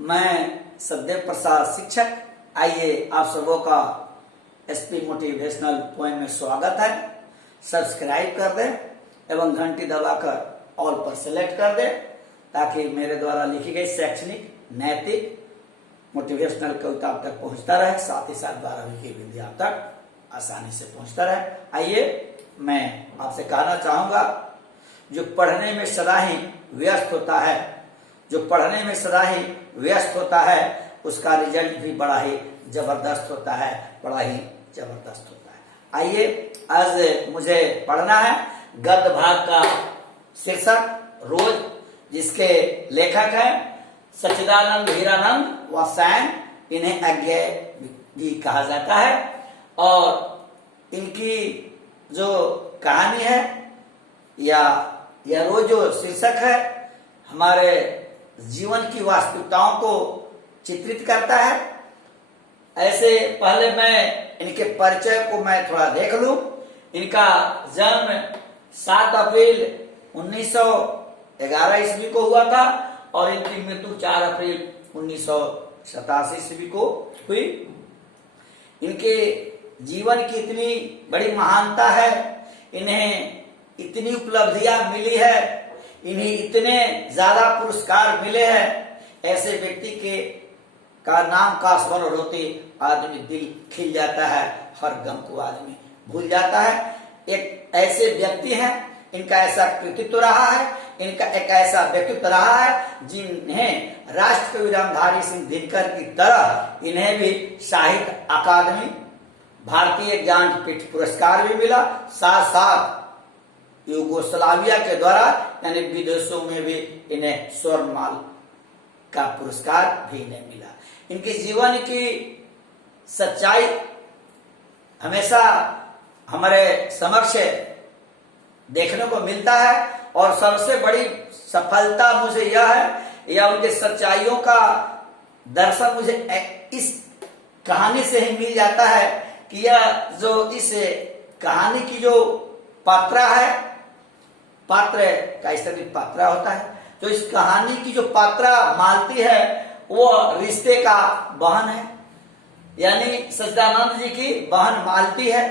मैं सददेव प्रसाद शिक्षक। आइए आप सबों का एसपी मोटिवेशनल पोएम में स्वागत है। सब्सक्राइब कर दें एवं घंटी दबाकर ऑल पर सेलेक्ट कर दें ताकि मेरे द्वारा लिखी गई शैक्षणिक, नैतिक, मोटिवेशनल कविता आप तक पहुंचता रहे, साथ ही साथ 12वीं की विद्या आप तक आसानी से पहुंचता रहे। आइए मैं आपसे कहना चाहूंगा, जो पढ़ने में सदा ही व्यस्त होता है, जो पढ़ने में सदा ही व्यस्त होता है, उसका रिजल्ट भी बड़ा ही जबरदस्त होता है, बड़ा ही जबरदस्त होता है। आइए आज मुझे पढ़ना है गद्य भाग का शीर्षक रोज, जिसके लेखक हैं सच्चिदानंद हीरानंद व सैन। इन्हें अज्ञेय भी कहा जाता है और इनकी जो कहानी है या यह रोज जो शीर्षक है हमारे जीवन की वास्तविकताओं को चित्रित करता है। ऐसे पहले मैं इनके परिचय को मैं थोड़ा देख लूं। इनका जन्म 7 अप्रैल 1911 ईस्वी को हुआ था और इनकी मृत्यु 4 अप्रैल 1987 ईस्वी को हुई। इनके जीवन की इतनी बड़ी महानता है, इन्हें इतनी उपलब्धियां मिली है, इन्हें इतने ज्यादा पुरस्कार मिले हैं। ऐसे व्यक्ति के का नाम का स्मरण होते आदमी दिल खिल जाता है, हर गम को आदमी भूल जाता है। एक ऐसे व्यक्ति हैं, इनका ऐसा कृतित्व रहा है, इनका एक ऐसा व्यक्तित्व रहा है जिन्हें राष्ट्र कवि रामधारी सिंह दिनकर की तरह इन्हें भी साहित्य अकादमी, भारतीय ज्ञानपीठ पुरस्कार भी मिला। साथ साथ यूगोस्लाविया के द्वारा यानी विदेशों में भी इन्हें स्वर्णमाल का पुरस्कार भी इन्हें मिला। इनके जीवन की सच्चाई हमेशा हमारे समक्ष देखने को मिलता है और सबसे बड़ी सफलता मुझे यह है या उनके सच्चाइयों का दर्शन मुझे इस कहानी से ही मिल जाता है कि यह जो इस कहानी की जो पात्रा है, पात्र का स्त्री पात्रा होता है, तो इस कहानी की जो पात्रा मालती है वो रिश्ते का बहन है, यानी सच्चिदानंद जी की बहन मालती है।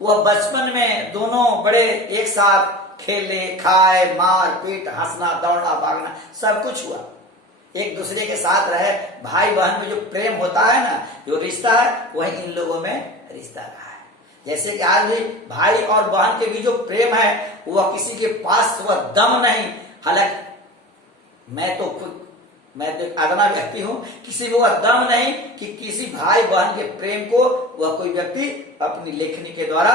वह बचपन में दोनों बड़े एक साथ खेले, खाए, मार पीट, हंसना, दौड़ना, भागना सब कुछ हुआ, एक दूसरे के साथ रहे। भाई बहन में जो प्रेम होता है ना, जो रिश्ता है, वही इन लोगों में रिश्ता रहा है। जैसे कि आज भी भाई और बहन के बीच जो प्रेम है वह किसी के पास वह दम नहीं। हालांकि मैं तो एक अदना व्यक्ति हूं, किसी को वह दम नहीं कि किसी भाई बहन के प्रेम को वह कोई व्यक्ति अपनी लेखनी के द्वारा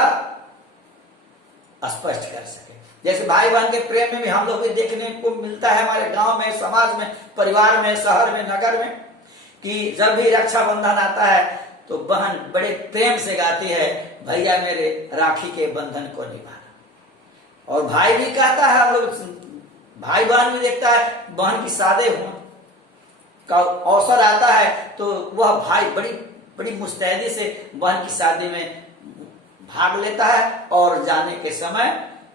स्पष्ट कर सके। जैसे भाई बहन के प्रेम में भी हम लोग देखने को मिलता है हमारे गांव में, समाज में, परिवार में, शहर में, नगर में, कि जब भी रक्षाबंधन आता है तो बहन बड़े प्रेम से गाती है, भैया मेरे राखी के बंधन को निभाना। और भाई भी कहता है, हम लोग भाई बहन भी देखता है, बहन की शादी का अवसर आता है तो वह भाई बड़ी बड़ी मुस्तैदी से बहन की शादी में भाग लेता है और जाने के समय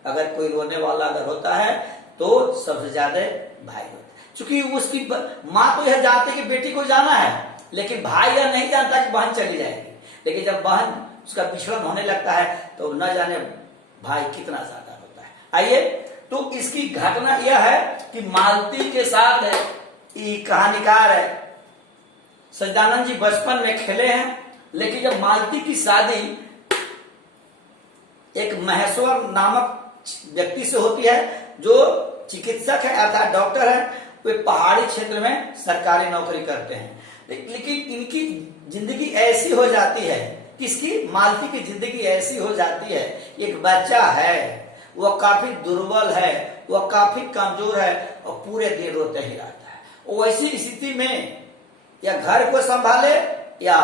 अगर कोई रोने वाला अगर होता है तो सबसे ज्यादा भाई होता है। चूंकि उसकी माँ तो यह जानती कि बेटी को जाना है, लेकिन भाई यह नहीं जानता कि बहन चली जाएगी। लेकिन जब बहन उसका विछड़न होने लगता है तो न जाने भाई कितना ज्यादा होता है। आइए, तो इसकी घटना यह है कि मालती के साथ कहानीकार है सच्चिदानंद जी बचपन में खेले हैं, लेकिन जब मालती की शादी एक महेश्वर नामक व्यक्ति से होती है जो चिकित्सक है अर्थात डॉक्टर है, वे पहाड़ी क्षेत्र में सरकारी नौकरी करते हैं। लेकिन इनकी जिंदगी ऐसी हो जाती है, किसकी, मालती की जिंदगी ऐसी हो जाती है, एक बच्चा है, वह काफी दुर्बल है, वह काफी कमजोर है और पूरे दिन रोते ही रहता है। वैसी स्थिति में या घर को संभाले या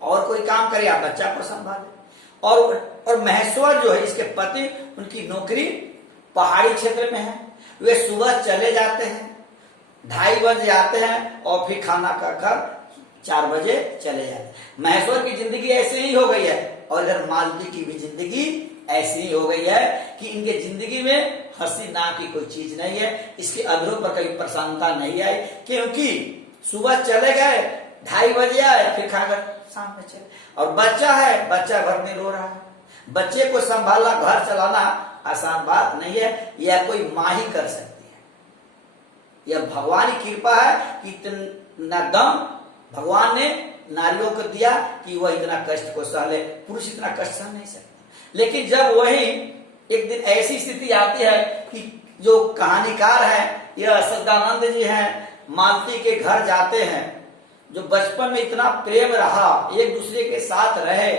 और कोई काम करे या बच्चा को संभाले। और महेश्वर जो है इसके पति, उनकी नौकरी पहाड़ी क्षेत्र में है। वे सुबह चले जाते हैं, 2:30 बजे आते हैं और फिर खाना खाकर 4 बजे चले जाते हैं। महेश्वर की जिंदगी ऐसे ही हो गई है और इधर मालती की भी जिंदगी ऐसी ही हो गई है कि इनके जिंदगी में हंसी नाम की कोई चीज नहीं है, इसके अधरों पर कभी प्रसन्नता नहीं आई, क्योंकि सुबह चले गए, 2:30 बजे आए, फिर खाकर शाम में चले। और बच्चा है, बच्चा घर में रो रहा है। बच्चे को संभालना, घर चलाना आसान बात नहीं है, यह कोई माँ ही कर सकती है। यह भगवान की कृपा है कि इतना दम भगवान ने नारियों को दिया कि वह इतना कष्ट को सह ले। पुरुष इतना कष्ट सह नहीं सकता। लेकिन जब वही एक दिन ऐसी स्थिति आती है कि जो कहानीकार है, यह सच्चिदानंद जी हैं, मालती के घर जाते हैं। जो बचपन में इतना प्रेम रहा, एक दूसरे के साथ रहे,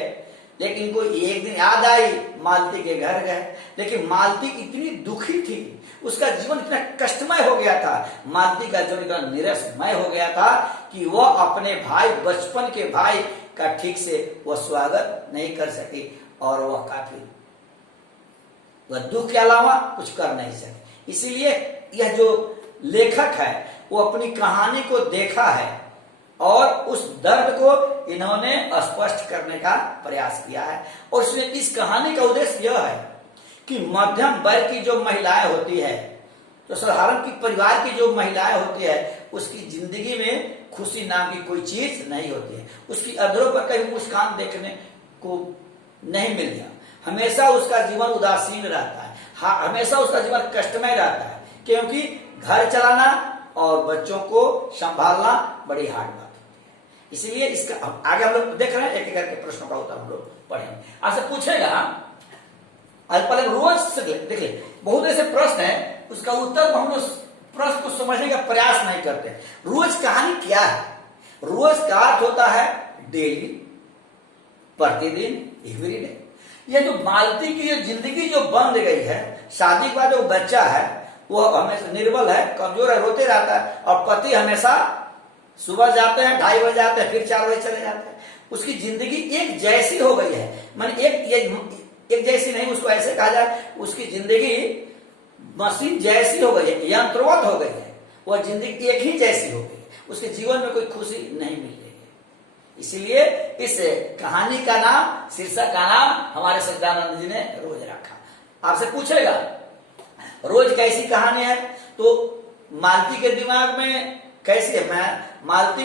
लेकिन इनको एक दिन याद आई, मालती के घर गए। लेकिन मालती इतनी दुखी थी, उसका जीवन इतना कष्टमय हो गया था, मालती का जीवन इतना निरसमय हो गया था कि वह अपने भाई, बचपन के भाई का ठीक से वह स्वागत नहीं कर सकी। और वह काफी, वह दुख के अलावा कुछ कर नहीं सके। इसीलिए यह जो लेखक है वो अपनी कहानी को देखा है और उस दर्द को इन्होंने स्पष्ट करने का प्रयास किया है। और इसमें इस कहानी का उद्देश्य यह है कि मध्यम वर्ग की जो महिलाएं होती है, तो साधारण की परिवार की जो महिलाएं होती है, उसकी जिंदगी में खुशी नाम की कोई चीज नहीं होती है। उसकी अधरों पर कभी मुस्कान देखने को नहीं मिलता, हमेशा उसका जीवन उदासीन रहता है, हमेशा उसका जीवन कष्टमय रहता है, क्योंकि घर चलाना और बच्चों को संभालना बड़ी हार्ड बात होती है। इसलिए इसका आगे हम लोग देख रहे हैं, एक एक करके प्रश्नों का उत्तर हम लोग पढ़ेंगे। आपसे पूछेगा पहले रोज से देखिए, बहुत ऐसे प्रश्न है, उसका उत्तर हम लोग प्रश्न को समझने का प्रयास नहीं करते। रोज कहानी क्या है? रोज का अर्थ होता है डेली, प्रतिदिन, एवरीडे। यह जो मालती की ये जिंदगी जो बन गई है, शादी के बाद जो बच्चा है वो हमेशा निर्बल है, कमजोर है, रोते रहता है, और पति हमेशा सुबह जाते हैं, 2:30 बजे आते हैं, फिर 4 बजे चले जाते हैं। उसकी जिंदगी एक जैसी हो गई है, माने एक जैसी नहीं, उसको ऐसे कहा जाए, उसकी जिंदगी मशीन जैसी हो गई है, यंत्रवत हो गई है। वह जिंदगी एक ही जैसी हो गई है, उसके जीवन में कोई खुशी नहीं मिल रही है। इसलिए इस कहानी का नाम, शीर्षक का नाम हमारे सच्चिदानंद जी ने रोज रखा। आपसे पूछेगा रोज कैसी कहानी है, तो मालती के दिमाग में कैसी है? मैं मालती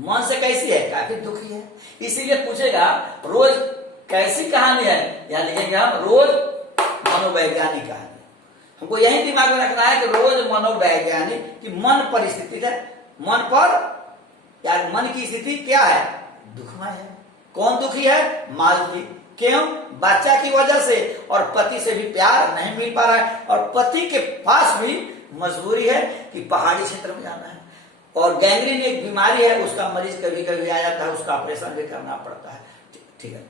मन से कैसी है? काफी दुखी है। इसीलिए पूछेगा रोज कैसी कहानी है, यहां लिखेंगे हम रोज मनोवैज्ञानिक कहानी। हमको यही दिमाग में रखना है कि रोज मनोवैज्ञानिक की मन पर स्थिति है, मन पर यार मन की स्थिति क्या है? दुखमय है। कौन दुखी है? मालती। क्यों? बच्चा की वजह से, और पति से भी प्यार नहीं मिल पा रहा है, और पति के पास भी मजबूरी है कि पहाड़ी क्षेत्र में जाना है, और गैंग्रीन एक बीमारी है, उसका मरीज कभी कभी आ जाता है, उसका ऑपरेशन भी करना पड़ता है। ठीक है,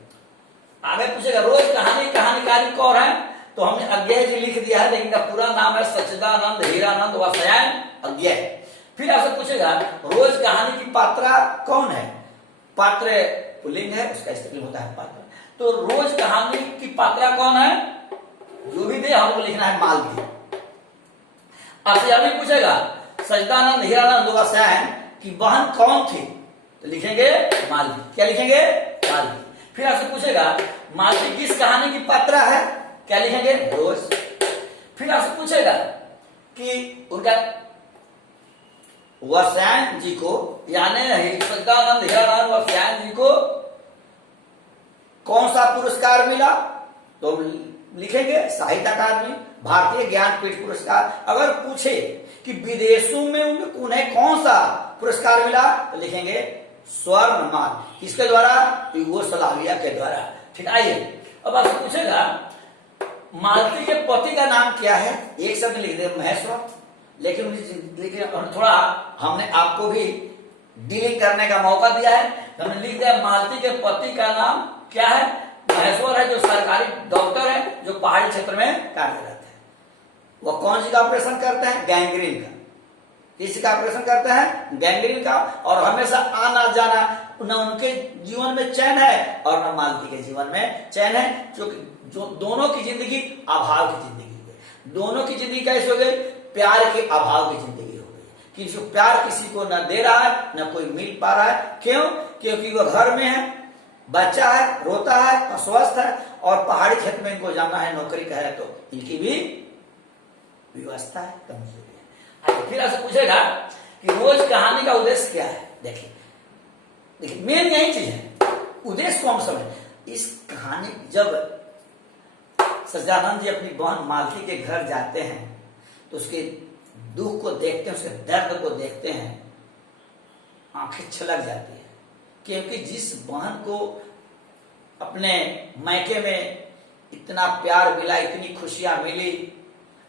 आगे पूछेगा रोज कहानीकारी कौन है, तो हमने अज्ञेय जी लिख दिया है, लेकिन का पूरा नाम है सच्चिदानंद हीरानंद वात्स्यायन अज्ञेय। फिर आपसे पूछेगा रोज कहानी की पात्रा कौन है? पात्र पुल्लिंग है, उसका स्त्रीलिंग होता है पात्र। तो रोज कहानी की पात्रा कौन है? जो भी दे हमको लिखना है मालती। आपसे यह भी पूछेगा सच्चिदानंद हीरानंद वात्स्यायन की बहन कौन थी, तो लिखेंगे मालती। क्या लिखेंगे? मालती। फिर आपसे पूछेगा मालती किस कहानी की पात्रा है, क्या लिखेंगे? रोज। फिर आपसे पूछेगा कि उनका वात्स्यायन जी को, यानी सच्चिदानंद हीरानंद वात्स्यायन जी को कौन सा पुरस्कार मिला, तो लिखेंगे साहित्य अकादमी, भारतीय ज्ञानपीठ पुरस्कार। अगर पूछे कि विदेशों में उन्हें कौन सा पुरस्कार मिला, तो लिखेंगे स्वर्णमान। किसके द्वारा? यूगोस्लाविया के द्वारा। ठीक, आइए अब आपसे पूछेगा मालती के पति का नाम क्या है? एक शब्द लिख दे महेश्वर, लेकिन थोड़ा हमने आपको भी डीलिंग करने का मौका दिया है, हमने लिख दिया मालती के पति का नाम क्या है? महेश्वर है, जो सरकारी डॉक्टर है, जो पहाड़ी क्षेत्र में कार्यरत है। वो कौन सी का ऑपरेशन करते हैं? गैंग्रीन का। किसी का ऑपरेशन करते हैं? गैंग्रीन का। और हमेशा आना जाना, न उनके जीवन में चैन है और न मालती के जीवन में चैन है, जो दोनों की जिंदगी अभाव की जिंदगी हो गई। दोनों की जिंदगी कैसे हो गई? प्यार के अभाव की जिंदगी हो गई, कि जो प्यार किसी को न दे रहा है, न कोई मिल पा रहा है। क्यों? क्योंकि वो घर में है, बच्चा है, रोता है, अस्वस्थ है, और पहाड़ी क्षेत्र में इनको जाना है, नौकरी का है, तो इनकी भी व्यवस्था है, कमजोरी है। फिर आपसे पूछेगा कि रोज कहानी का उद्देश्य क्या है। देखिए देखिए मेन यही चीज है, उद्देश्य को हम समझ। इस कहानी जब सच्चिदानंद जी अपनी बहन मालती के घर जाते हैं तो उसके दुख को देखते हैं, उसके दर्द को देखते हैं, आंखें छलक जाती है। क्योंकि जिस बहन को अपने मायके में इतना प्यार मिला, इतनी खुशियां मिली,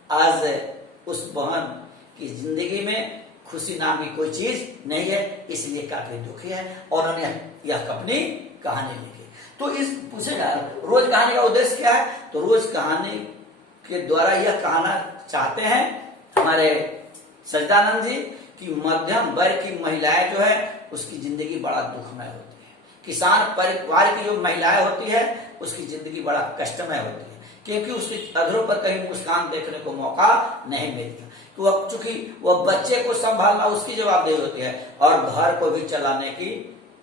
आज उस बहन की जिंदगी में खुशी नाम की कोई चीज नहीं है, इसलिए काफी दुखी है और उन्होंने यह अपनी कहानी लिखी। तो इस पूछेगा रोज कहानी का उद्देश्य क्या है, तो रोज कहानी के द्वारा यह कहना चाहते हैं हमारे सच्चिदानंद जी कि मध्यम वर्ग की महिलाएं जो है उसकी जिंदगी बड़ा दुखमय होती है। किसान परिवार की जो महिलाएं होती है उसकी जिंदगी बड़ा कष्टमय होती है, क्योंकि उसके अधरों पर कहीं मुस्कान देखने को मौका नहीं मिलता। तो अब चूंकि वह बच्चे को संभालना उसकी जवाबदेही होती है और घर को भी चलाने की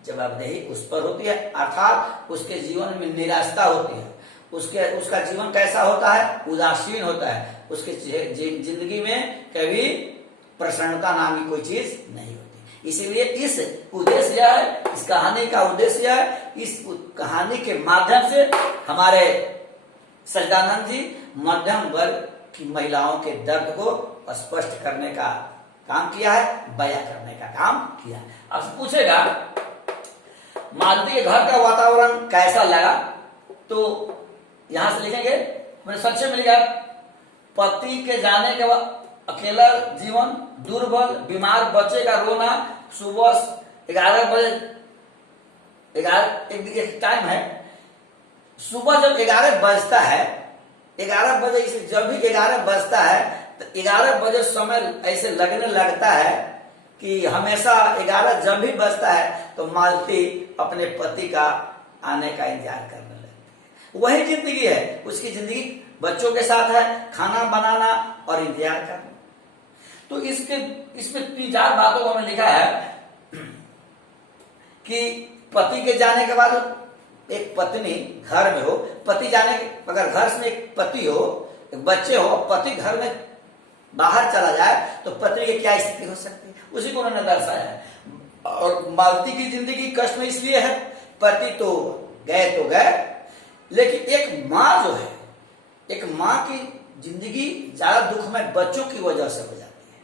जवाबदेही उस पर होती है, अर्थात उसके जीवन में निराशा होती है। उसका जीवन कैसा होता है, उदासीन होता है। उसके जिंदगी में कभी प्रसन्नता नाम की कोई चीज नहीं होती। इसीलिए इस उद्देश्य है, इस कहानी का उद्देश्य है, इस कहानी के माध्यम से हमारे सच्चिदानंद जी मध्यम वर्ग की महिलाओं के दर्द को स्पष्ट करने का काम किया है, बयां करने का काम किया है। अब पूछेगा मालती के घर का वातावरण कैसा लगा, तो यहां से लिखेंगे मैंने संक्षेप में लिखा, पति के जाने के बाद अकेला जीवन, दुर्बल बीमार बच्चे का रोना, सुबह 11 बजे, एक टाइम है, सुबह जब 11 बजता है, 11 बजे इसे जब भी 11 बजता है तो 11 बजे समय ऐसे लगने लगता है कि हमेशा 11 जब भी बजता है तो मालती अपने पति का आने का इंतजार करने लगती है। वही जिंदगी है उसकी, जिंदगी बच्चों के साथ है, खाना बनाना और इंतजार करना। तो इसमें 3-4 बातों को मैंने लिखा है कि पति के जाने के बाद एक पत्नी घर में हो, पति जाने के, अगर घर में एक पति हो, एक बच्चे हो, पति घर में बाहर चला जाए तो पत्नी की क्या स्थिति हो सकती है, उसी को उन्होंने दर्शाया है। और मालती की जिंदगी कष्ट में इसलिए है, पति तो गए, लेकिन एक माँ जो है, एक माँ की जिंदगी ज्यादा दुख में बच्चों की वजह से हो जाती है।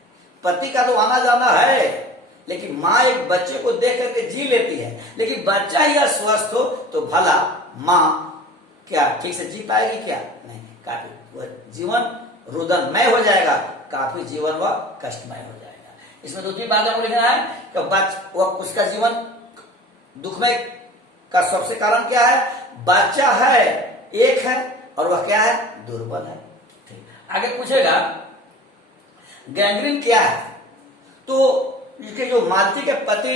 पति का तो आना जाना है, लेकिन माँ एक बच्चे को देख करके जी लेती है, लेकिन बच्चा ही अस्वस्थ हो तो भला माँ क्या ठीक से जी पाएगी क्या? नहीं, काफी वह जीवन रुदनमय हो जाएगा, काफी जीवन वह कष्टमय हो जाएगा। इसमें 2-3 बातें को लिखना है कि वह उसका जीवन दुखमय का सबसे कारण क्या है, बच्चा है, एक है, और वह क्या है, दुर्बल है। आगे पूछेगा गैंग्रीन क्या है, तो इसके जो मालती के पति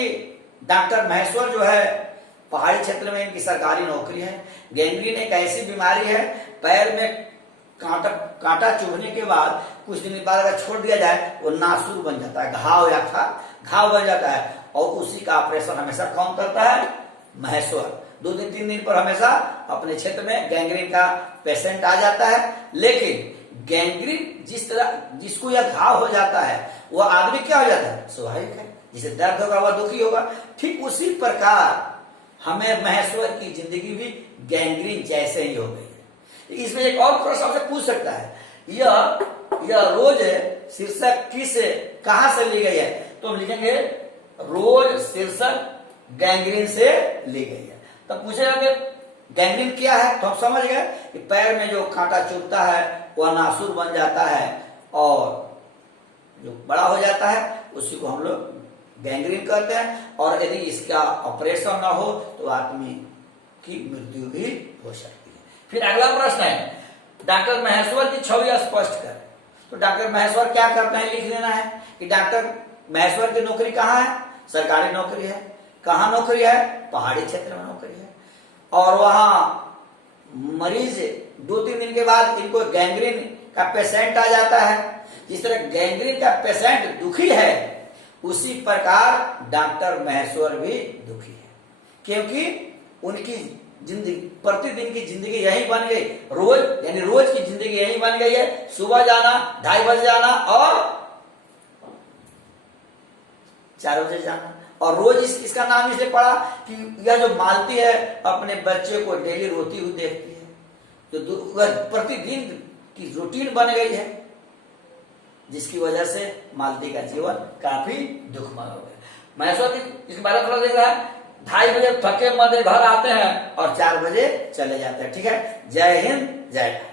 डॉक्टर महेश्वर जो है, पहाड़ी क्षेत्र में इनकी सरकारी नौकरी है। गैंग्रीन एक ऐसी बीमारी है, पैर में कांटा चुभने के बाद कुछ दिन बाद अगर छोड़ दिया जाए वो नासूर बन जाता है, घाव बन जाता है, और उसी का ऑपरेशन हमेशा कौन करता है, महेश्वर। 2-3 दिन पर हमेशा अपने क्षेत्र में गैंग्रीन का पेशेंट आ जाता है। लेकिन गैंग्रीन जिसको यह घाव हो जाता है वह आदमी क्या हो जाता है, स्वाभाविक है, जिसे दर्द होगा वह दुखी होगा। ठीक उसी प्रकार हमें महेश्वर की जिंदगी भी गैंग्रीन जैसे ही हो गई है। इसमें एक और प्रश्न आपसे पूछ सकता है, यह रोज शीर्षक कहां से ली गई है, तो हम लिखेंगे रोज शीर्षक गैंग्रीन से ली गई है। तो पूछेगा कि गैंग्रीन क्या है, तो हम समझ गए कि पैर में जो कांटा चुभता है वह नासूर बन जाता है और जो बड़ा हो जाता है उसी को हम लोग गैंग्रीन कहते हैं। और यदि इसका ऑपरेशन ना हो तो आदमी की मृत्यु भी हो सकती है। फिर अगला प्रश्न है, डॉक्टर महेश्वर की छवि स्पष्ट कर। तो डॉक्टर महेश्वर क्या करते हैं, लिख लेना है कि डॉक्टर महेश्वर की नौकरी कहाँ है, सरकारी नौकरी है। कहाँ नौकरी है, पहाड़ी क्षेत्र में नौकरी है। और वहां मरीज 2-3 दिन के बाद इनको गैंग्रीन का पेशेंट आ जाता है। जिस तरह गैंग्रीन का पेशेंट दुखी है उसी प्रकार डॉक्टर महेश्वर भी दुखी है, क्योंकि उनकी जिंदगी, प्रतिदिन की जिंदगी यही बन गई, रोज यानी रोज की जिंदगी यही बन गई है, सुबह जाना, 2:30 बजे जाना और 4 बजे जाना। और रोज इसका नाम इसलिए पड़ा कि यह जो मालती है अपने बच्चे को डेली रोती हुई देखती है, तो प्रतिदिन की रूटीन बन गई है, जिसकी वजह से मालती का जीवन काफी दुखमय हो गया। महेश्वर इसके बारे में थोड़ा देख रहा है, 2:30 बजे थके मदे घर आते हैं और 4 बजे चले जाते हैं। ठीक है, जय हिंद, जय भारत।